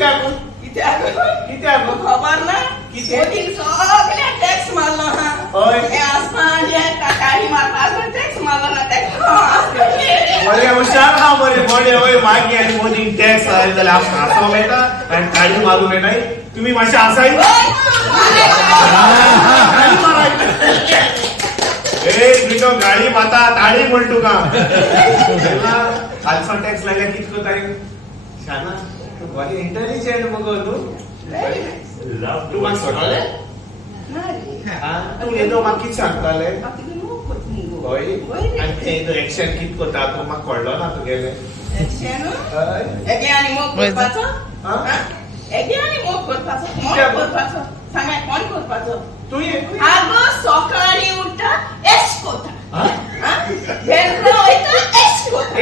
कित्याक कित्याक खबर ना किती? मोदीन सगळ्या टॅक्स मारलो हा होय. हे आसमान जे काळी मारता टॅक्स मारलो ना टॅक्स बरे हुशार हा बरे बरे होय मागी आणि मोदी टॅक्स आहे जाल्यार आसो मेळटा आणि काळी मारू मेळटा तुम्ही मातशे आसाय ए बिटो गाडी माता ताळी म्हण तुका खालचो टॅक्स लागल्या कित कोताय शाना तू बरी इंटेलिजंट मगो तू तू म्हाका सोडले तू येदो म्हाका कित सांगताले होय आणि ते एक्शन कित कोता तू म्हाका कळलो ना तुगेले एगे आणि मोग करपाचो एगे आणि मोग करपाचो सांगा कोण करपाचो तू ये आगो सकाळी उठा एश कोता भेटलो वयता एश कोता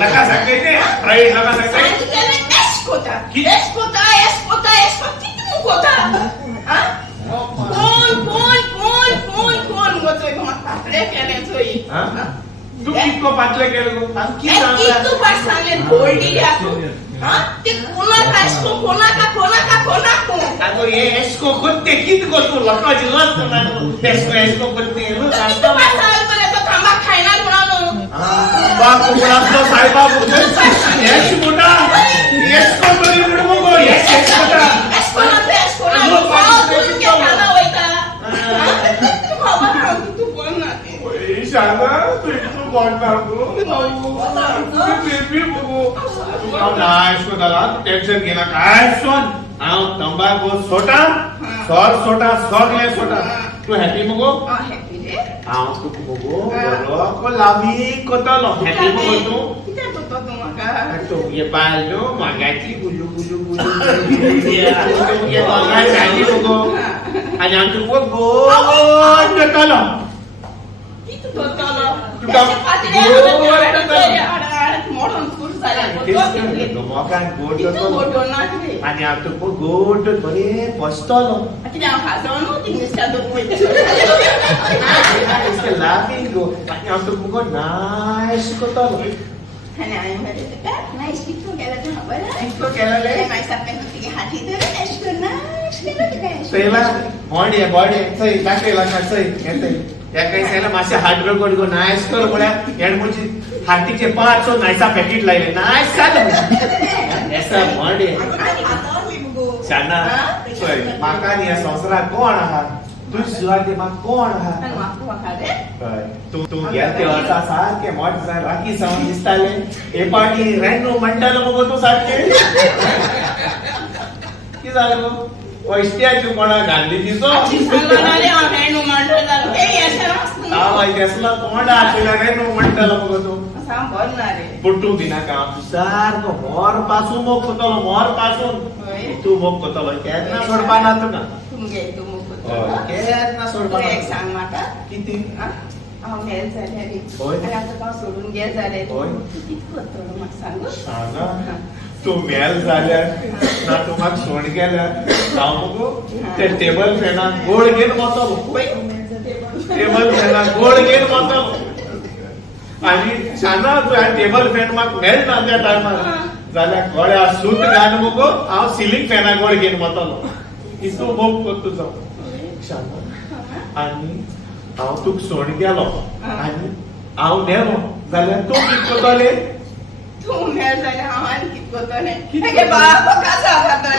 लका सांगते ते राईट लका सांगते सांगितलेले एश कोता कित? एश कोता एश कोता एश कोता किती कोता कोण गोचोय मग पातळे केले चोई तू कितको पातले केले गो कित एक सांगला तू पास सांगले गोल्डी आतू ते कोणाका आगो ये एस्को कोते कित कोतो लकाची लस ना एस्को कोते नो तू पास सांगले मला तो थांबा खायना कोणानो बाप कोणाचो साहेबा बोल एस मोठा एस्को बरी उडमो गो एस शाना तू इतको बोलता तू टेन्शन घेना काय सोन हांव तंबाखू सोटा सोटा सगळे सोटा तू हॅपी मगो हांव तुका मगो बरो लावी कोतालो हॅपी मगो तू ये बायलो मागाची गुजू गुजू गुजू ये दोगाय झाली मगो आणि आमी तुका गोड कोतालो आणि आता गोड बरे बसतलो लाफिंग गो आणि आता तुका नाईस कोतालो बॉडी बॉडी सही दाखयला ना सही येते एकाय सायला मासे हार्ड रोड गो नाईस कर बोला याड मुची हार्टीचे 5 नाईसा पॅकेट लायले नाईस चाल ऐसा बॉडी शाना सोय माका नि संसारा कोण आहा तू सुवाते मा कोण आहा तू गेलते असा सारखे मोठ जा राखी सावन दिसताले ए पाटी रेनो मंडल मगो तू सारखे की झालं गो वैस्ट्याची कोणा गांधीजीचो कोण आशिल्ला रे नो म्हणटलो मगो तू पुट्टू बिना काम सारको मोर पासून मोग कोतलो मोर पासून तू मोग कोतलो केन्ना सोडपा ना तुका केन्ना सोडपा ना सांग म्हाका किती हांव मेल जाल्यार होय. आनी आतां हांव सोडून गेल जाल्यार होय. तूं कितें करतलो म्हाका सांग सांगा तू मेल जाल्यार ना तू म्हाका सोड गेल्यार हांव मगो ते टेबल फॅनाक गोड घेवन वतलो टेबल फॅनाक गोड घेवन वतलो आणि शाना तू ह्या टेबल फॅन म्हाका मेळना त्या टायमार जाल्यार गळ्या सूत घाल मगो हांव सिलींग फॅनाक गोड घेवन वतलो इतू मोग कर तुजो शाना आणि हांव तुका सोड गेलो आणि हांव नेलो जाल्यार तूं कितें करतले तूं मेल जाल्यार हांव आनी कितें करतलें हेगे बाबा कासा करतलें